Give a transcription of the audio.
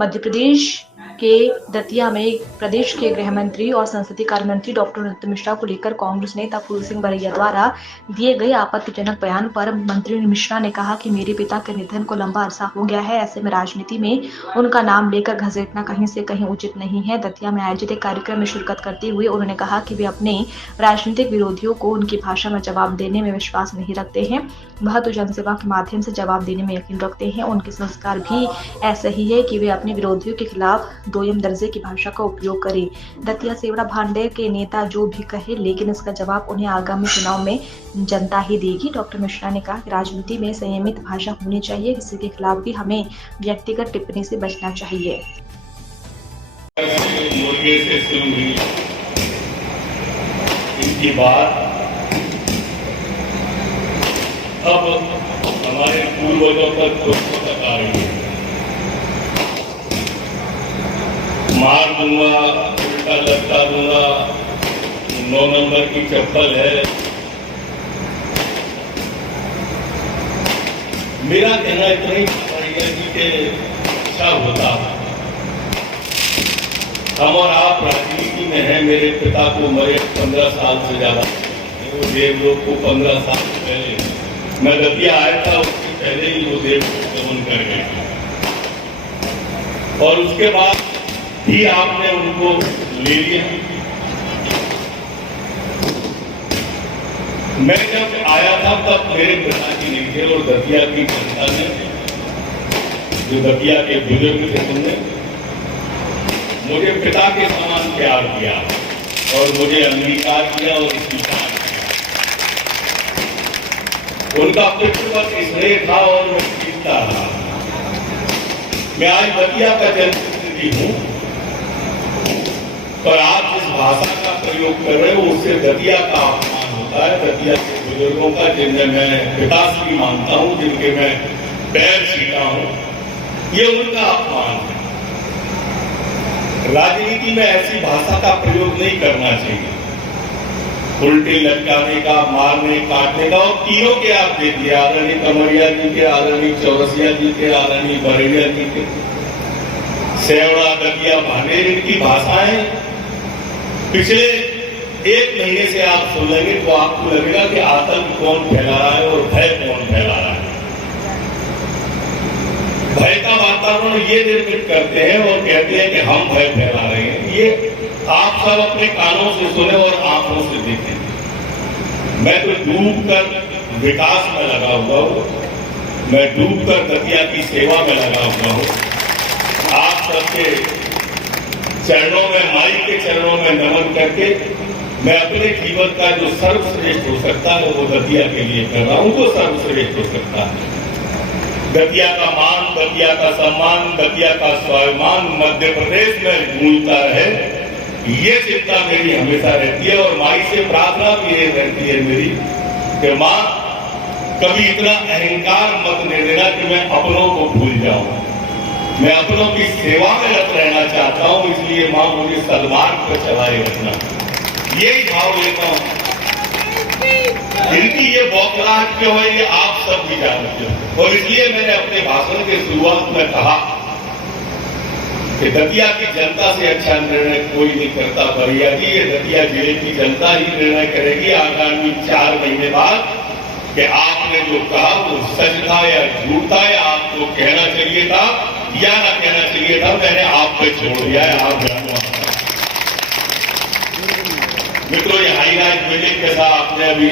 मध्य प्रदेश के दतिया में प्रदेश के गृह मंत्री और संसदीय कार्य मंत्री डॉक्टर नरोत्तम मिश्रा को लेकर कांग्रेस नेता फूल सिंह बरैया द्वारा दिए गए आपत्तिजनक बयान पर मंत्री मिश्रा ने कहा कि मेरे पिता के निधन को लंबा अरसा हो गया है, ऐसे में राजनीति में उनका नाम लेकर घसीटना कहीं से कहीं उचित नहीं है। दतिया में आयोजित एक कार्यक्रम में शिरकत करते हुए उन्होंने कहा कि वे अपने राजनीतिक विरोधियों को उनकी भाषा में जवाब देने में विश्वास नहीं रखते हैं, वह तो जनसेवा के माध्यम से जवाब देने में यकीन रखते हैं। उनके संस्कार भी ऐसे ही है कि वे अपने विरोधियों के खिलाफ दोयम दर्जे की भाषा का उपयोग करें। दतिया सेवड़ा भांडे के नेता जो भी कहे, लेकिन इसका जवाब उन्हें आगामी चुनाव में जनता ही देगी। डॉक्टर मिश्रा ने कहा कि राजनीति में संयमित भाषा होनी चाहिए, किसी के खिलाफ भी हमें व्यक्तिगत टिप्पणी से बचना चाहिए। इनकी बात अब हमारे पूर्वजों तक आ रही है। मार दूंगा, उल्टा लटका दूंगा, 9 नंबर की चप्पल है। मेरा कहना इतना ही कि अच्छा होता, हम और आप राजनीति में हैं। मेरे पिता को मरे 15 साल से ज्यादा, वो देवलोक को 15 साल पहले मैं दतिया आया था, उससे पहले ही वो देवलोक गमन कर गए और उसके बाद भी आपने उनको ले लिया। मैं जब आया था तब मेरे पिता की नहीं थे और दतिया की जनता ने, जो दतिया के बुजुर्ग थे, तुमने मुझे पिता के समान प्यार किया और मुझे अंगीकार किया और स्वीकार किया। उनका पितृवत स्नेह था और मैं सीखता रहा। मैं आज दतिया का जनप्रतिनिधि हूं, पर आप जिस भाषा का प्रयोग कर रहे हो उससे दतिया का अपमान होता है। दतिया के बुजुर्गों का, जिन्हें मैं पिताश्री मानता हूं, जिनके मैं पैर छीटा हूं, ये उनका अपमान है। राजनीति में ऐसी भाषा का प्रयोग नहीं करना चाहिए, उल्टे लटकाने का, मारने काटने का। और तीनों के आप देखिए, आदरणीय कमरिया जी के, आदरणीय चौरसिया जी के, आदरणीय बरैया जी के, सेवड़ा, दतिया, भांडे, इनकी भाषाएं पिछले 1 महीने से आप सुन लेंगे तो आपको लगेगा कि आतंक कौन फैला रहा है और भय कौन फैला रहा है। भय का वातावरण ये निर्मित करते हैं और कहते हैं कि हम भय फैला रहे हैं। ये आप सब अपने कानों से सुने और आंखों से देखें। मैं तो डूब कर विकास में लगा हुआ हूं, मैं डूब कर दतिया की सेवा में लगा हुआ हूं। आप सबके चरणों में, माई के चरणों में नमन करके मैं अपने जीवन का जो सर्वश्रेष्ठ हो सकता है वो दतिया के लिए कर रहा हूं। वो सर्वश्रेष्ठ हो सकता है। दतिया का मान, दतिया का सम्मान, दतिया का स्वाभिमान मध्य प्रदेश में गूंजता रहे, ये चिंता मेरी हमेशा रहती है। और माई से प्रार्थना भी ये रहती है मेरी कि माँ, कभी इतना अहंकार मत दे देना कि मैं अपनों को भूल जाऊं। मैं अपनों की सेवा में रत रहना चाहता हूं, इसलिए मां मुझे सद्मार्ग पर चलाए रखना, यही भाव लेता हूं। इनकी ये बौखलाहट क्यों है, ये आप सब भी जानते हो। और इसलिए मैंने अपने भाषण के शुरुआत में कहा कि दतिया की जनता से अच्छा निर्णय कोई नहीं करता बरैया जी। ये दतिया जिले की जनता ही निर्णय करेगी आगामी 4 महीने बाद कि आपने जो कहा वो सच था या झूठ था, या आपको कहना चाहिए था या ना कहना चाहिए था। मैंने आप पे छोड़ दिया है, आप जानो। मित्रों, ये हाईलाइट मीटिंग के साथ आपने अभी